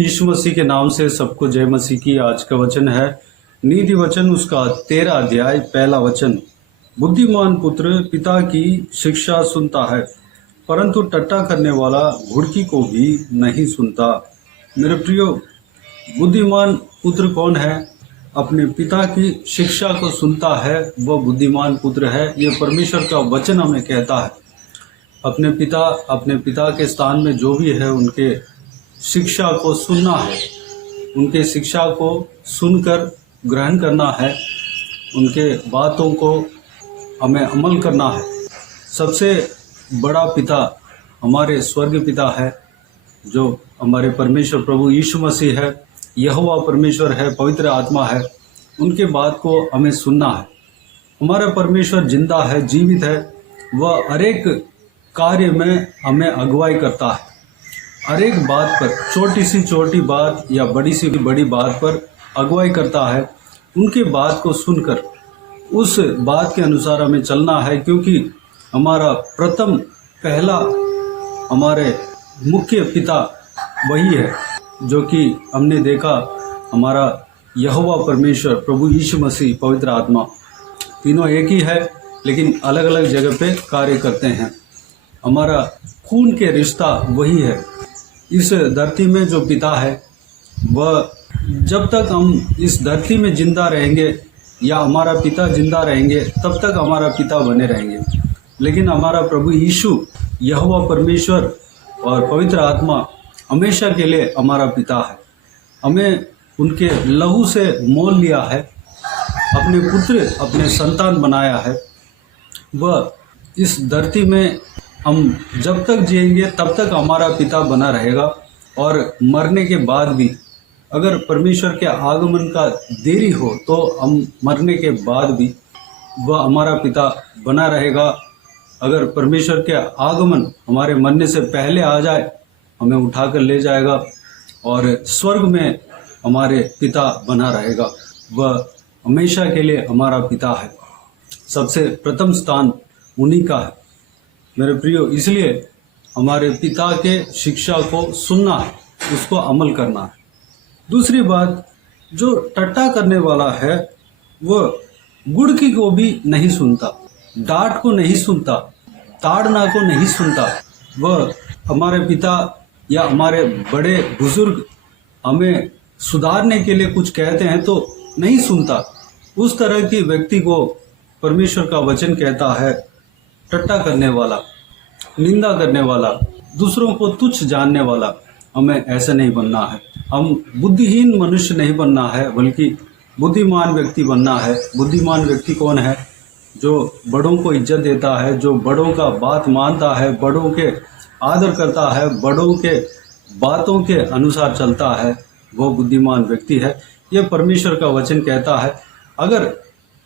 यीशु मसीह के नाम से सबको जय मसीह की। आज का वचन है नीति वचन उसका 13 अध्याय पहला वचन। बुद्धिमान पुत्र पिता की शिक्षा सुनता है, परंतु टट्टा करने वाला घुड़की को भी नहीं सुनता। मेरे प्रियो, बुद्धिमान पुत्र कौन है? अपने पिता की शिक्षा को सुनता है, वह बुद्धिमान पुत्र है। यह परमेश्वर का वचन हमें कहता है। अपने पिता के स्थान में जो भी है उनके शिक्षा को सुनना है, उनके शिक्षा को सुनकर ग्रहण करना है, उनके बातों को हमें अमल करना है। सबसे बड़ा पिता हमारे स्वर्ग पिता है, जो हमारे परमेश्वर प्रभु यीशु मसीह है, यहोवा परमेश्वर है, पवित्र आत्मा है। उनके बात को हमें सुनना है। हमारा परमेश्वर जिंदा है, जीवित है। वह हर एक कार्य में हमें अगुवाई करता है। हर एक बात पर, छोटी सी छोटी बात या बड़ी सी बड़ी बात पर अगुवाई करता है। उनके बात को सुनकर उस बात के अनुसार हमें चलना है, क्योंकि हमारा प्रथम पहला हमारे मुख्य पिता वही है, जो कि हमने देखा हमारा यहोवा परमेश्वर प्रभु यीशु मसीह पवित्र आत्मा, तीनों एक ही है लेकिन अलग अलग जगह पे कार्य करते हैं। हमारा खून के रिश्ता वही है। इस धरती में जो पिता है, वह जब तक हम इस धरती में जिंदा रहेंगे या हमारा पिता जिंदा रहेंगे, तब तक हमारा पिता बने रहेंगे। लेकिन हमारा प्रभु यीशु यहोवा परमेश्वर और पवित्र आत्मा हमेशा के लिए हमारा पिता है। हमें उनके लहू से मोल लिया है, अपने पुत्र, अपने संतान बनाया है। वह इस धरती में हम जब तक जिएंगे तब तक हमारा पिता बना रहेगा, और मरने के बाद भी अगर परमेश्वर के आगमन का देरी हो तो हम मरने के बाद भी वह हमारा पिता बना रहेगा। अगर परमेश्वर के आगमन हमारे मरने से पहले आ जाए, हमें उठाकर ले जाएगा और स्वर्ग में हमारे पिता बना रहेगा। वह हमेशा के लिए हमारा पिता है। सबसे प्रथम स्थान उन्हीं का है मेरे प्रियो। इसलिए हमारे पिता के शिक्षा को सुनना है, उसको अमल करना है। दूसरी बात, जो टट्टा करने वाला है वह गुड़की को भी नहीं सुनता, डांट को नहीं सुनता, ताड़ना को नहीं सुनता। वह हमारे पिता या हमारे बड़े बुजुर्ग हमें सुधारने के लिए कुछ कहते हैं तो नहीं सुनता। उस तरह की व्यक्ति को परमेश्वर का वचन कहता है टट्टा करने वाला, निंदा करने वाला, दूसरों को तुच्छ जानने वाला। हमें ऐसा नहीं बनना है। हम बुद्धिहीन मनुष्य नहीं बनना है, बल्कि बुद्धिमान व्यक्ति बनना है। बुद्धिमान व्यक्ति कौन है? जो बड़ों को इज्जत देता है, जो बड़ों का बात मानता है, बड़ों के आदर करता है, बड़ों के बातों के अनुसार चलता है, वो बुद्धिमान व्यक्ति है। यह परमेश्वर का वचन कहता है। अगर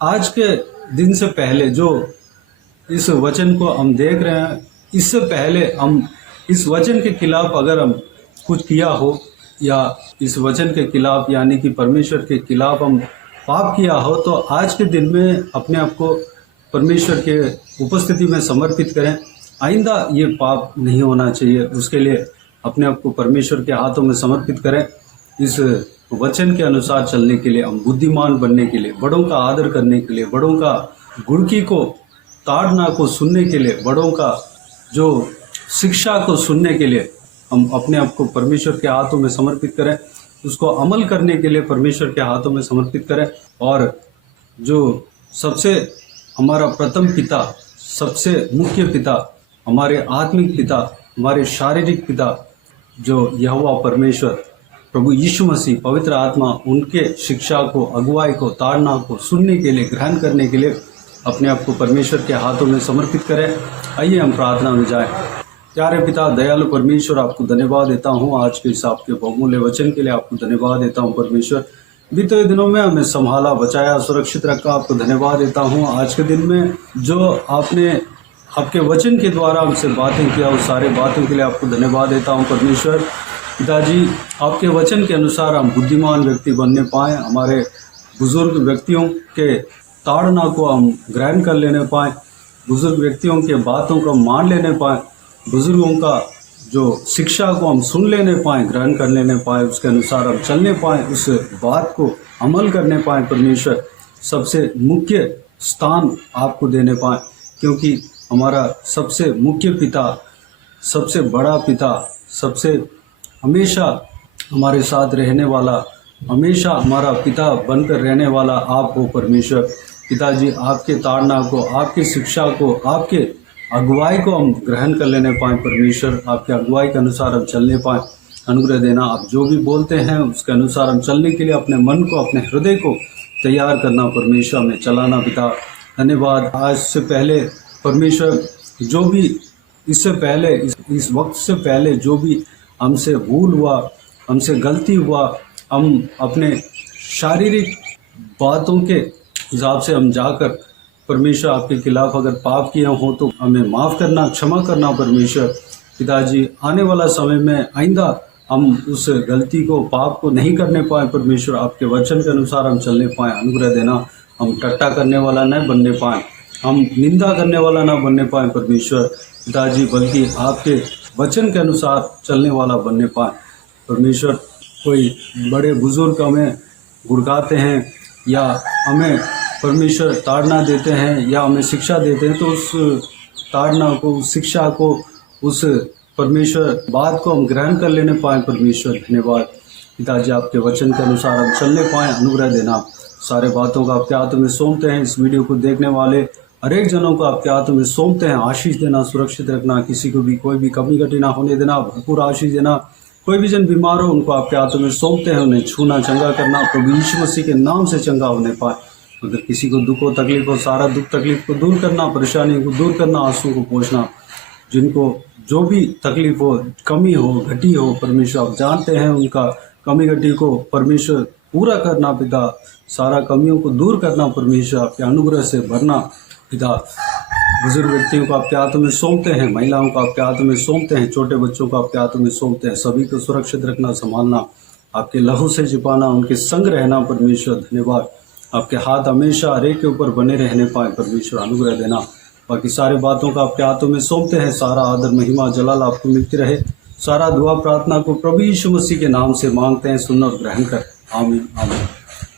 आज के दिन से पहले जो इस वचन को हम देख रहे हैं, इससे पहले हम इस वचन के खिलाफ अगर हम कुछ किया हो, या इस वचन के खिलाफ यानी कि परमेश्वर के खिलाफ हम पाप किया हो, तो आज के दिन में अपने आप को परमेश्वर के उपस्थिति में समर्पित करें। आइंदा ये पाप नहीं होना चाहिए, उसके लिए अपने आप को परमेश्वर के हाथों में समर्पित करें। इस वचन के अनुसार चलने के लिए, हम बुद्धिमान बनने के लिए, बड़ों का आदर करने के लिए, बड़ों का गुड़की को, ताड़ना को सुनने के लिए, बड़ों का जो शिक्षा को सुनने के लिए हम अपने आप को परमेश्वर के हाथों में समर्पित करें। उसको अमल करने के लिए परमेश्वर के हाथों में समर्पित करें। और जो सबसे हमारा प्रथम पिता, सबसे मुख्य पिता, हमारे आत्मिक पिता, हमारे शारीरिक पिता, जो यहोवा परमेश्वर प्रभु यीशु मसीह पवित्र आत्मा, उनके शिक्षा को, अगुवाई को, ताड़ना को सुनने के लिए, ग्रहण करने के लिए अपने आप को परमेश्वर के हाथों में समर्पित करें। आइए हम प्रार्थना में जाएं। प्यारे पिता, दयालु परमेश्वर, आपको धन्यवाद देता हूं आज के हिसाब के बहुमूल्य वचन के लिए। आपको धन्यवाद देता हूं परमेश्वर, बीते दिनों में हमें संभाला, बचाया, सुरक्षित रखा। आपको धन्यवाद देता हूं आज के दिन में जो आपने आपके वचन के द्वारा हमसे बातें किया, उस सारे बातों के लिए आपको धन्यवाद देता हूं परमेश्वर। पिताजी, आपके वचन के अनुसार हम बुद्धिमान व्यक्ति बनने पाएँ, हमारे बुजुर्ग व्यक्तियों के ताड़ना को हम ग्रहण कर लेने पाएँ, बुजुर्ग व्यक्तियों के बातों को मान लेने पाएँ, बुजुर्गों का जो शिक्षा को हम सुन लेने पाएँ, ग्रहण कर लेने पाएँ, उसके अनुसार हम चलने पाएँ, उस बात को अमल करने पाएँ, परमेश्वर सबसे मुख्य स्थान आपको देने पाएँ, क्योंकि हमारा सबसे मुख्य पिता, सबसे बड़ा पिता, सबसे हमेशा हमारे साथ रहने वाला, हमेशा हमारा पिता बनकर रहने वाला आप हो परमेश्वर। पिताजी, आपके ताड़ना को, आपकी शिक्षा को, आपके अगुवाई को हम ग्रहण कर लेने पाएँ परमेश्वर, आपके अगुवाई के अनुसार हम चलने पाएँ, अनुग्रह देना। आप जो भी बोलते हैं उसके अनुसार हम चलने के लिए अपने मन को, अपने हृदय को तैयार करना परमेश्वर, में चलाना पिता। धन्यवाद। आज से पहले परमेश्वर, जो भी इससे पहले, इस वक्त से पहले जो भी हमसे भूल हुआ, हमसे गलती हुआ, हम अपने शारीरिक बातों के हिसाब से हम जाकर परमेश्वर आपके खिलाफ अगर पाप किए हो तो हमें माफ़ करना, क्षमा करना परमेश्वर। पिताजी, आने वाला समय में आइंदा हम उस गलती को, पाप को नहीं करने पाए परमेश्वर, आपके वचन के अनुसार हम चलने पाएँ, अनुग्रह देना। हम टट्टा करने वाला न बनने पाएँ, हम निंदा करने वाला ना बनने पाएँ परमेश्वर पिताजी, बल्कि आपके वचन के अनुसार चलने वाला बनने पाएँ परमेश्वर। कोई बड़े बुजुर्ग हमें गुड़गाते हैं या हमें परमेश्वर ताड़ना देते हैं या हमें शिक्षा देते हैं, तो उस ताड़ना को, उस शिक्षा को, उस परमेश्वर बात को हम ग्रहण कर लेने पाएँ परमेश्वर। धन्यवाद पिताजी, आपके वचन के अनुसार हम चलने पाएँ, अनुग्रह देना। सारे बातों को आपके हाथों में सौंपते हैं। इस वीडियो को देखने वाले हर एक जनों को आपके हाथों में सौंपते हैं। आशीष देना, सुरक्षित रखना, किसी को भी कोई भी कमी घटी ना होने देना, भरपूर आशीष देना। कोई भी जन बीमार हो उनको आपके हाथों में सौंपते हैं, उन्हें छूना, चंगा करना, प्रभु यीशु मसीह के नाम से चंगा होने पाए। अगर किसी को दुख हो, तकलीफ हो, सारा दुख तकलीफ को दूर करना, परेशानी को दूर करना, आंसू को पोंछना। जिनको जो भी तकलीफ हो, कमी हो, घटी हो, परमेश्वर आप जानते हैं, उनका कमी घटी को परमेश्वर पूरा करना पिता, सारा कमियों को दूर करना परमेश्वर, आपके अनुग्रह से भरना पिता। बुजुर्ग व्यक्तियों को आपके हाथों में सौंपते हैं, महिलाओं को आपके हाथों में सौंपते हैं, छोटे बच्चों को आपके हाथों में सौंपते हैं। सभी को सुरक्षित रखना, संभालना, आपके लहू से छिपाना, उनके संग रहना परमेश्वर। धन्यवाद। आपके हाथ हमेशा हर एक के ऊपर बने रहने पाए परमेश्वर, अनुग्रह देना। बाकी सारी बातों को आपके हाथों में सौंपते हैं। सारा आदर, महिमा, जलाल आपको मिलती रहे। सारा दुआ प्रार्थना को प्रभु यीशु मसीह के नाम से मांगते हैं, सुन और ग्रहण कर। आमीन आमीन।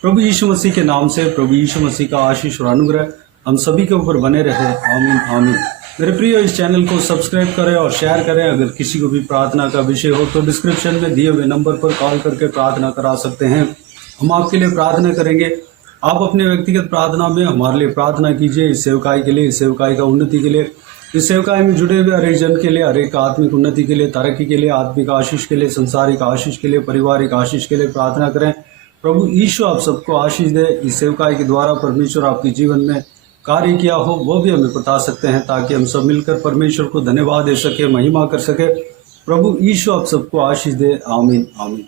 प्रभु यीशु मसीह के नाम से प्रभु यीशु मसीह का आशीष और अनुग्रह हम सभी के ऊपर बने रहे। आमीन आमीन। मेरे प्रिय, इस चैनल को सब्सक्राइब करें और शेयर करें। अगर किसी को भी प्रार्थना का विषय हो तो डिस्क्रिप्शन में दिए हुए नंबर पर कॉल करके प्रार्थना करा सकते हैं। हम आपके लिए प्रार्थना करेंगे। आप अपने व्यक्तिगत प्रार्थना में हमारे लिए प्रार्थना कीजिए, इस सेवकाई के लिए, इस सेवकाई का उन्नति के लिए, इस सेवकाई में जुड़े हुए हर एक जन के लिए, हर एक आत्मिक उन्नति के लिए, तरक्की के लिए, आत्मिक आशीष के लिए, संसारिक आशीष के लिए, पारिवारिक आशीष के लिए प्रार्थना करें। प्रभु यीशु आप सबको आशीष दे। इस सेवकाई के द्वारा परमेश्वर आपके जीवन में कार्य किया हो वो भी हमें बता सकते हैं, ताकि हम सब मिलकर परमेश्वर को धन्यवाद दे सके, महिमा कर सके। प्रभु यीशु आप सबको आशीष दे। आमीन आमीन।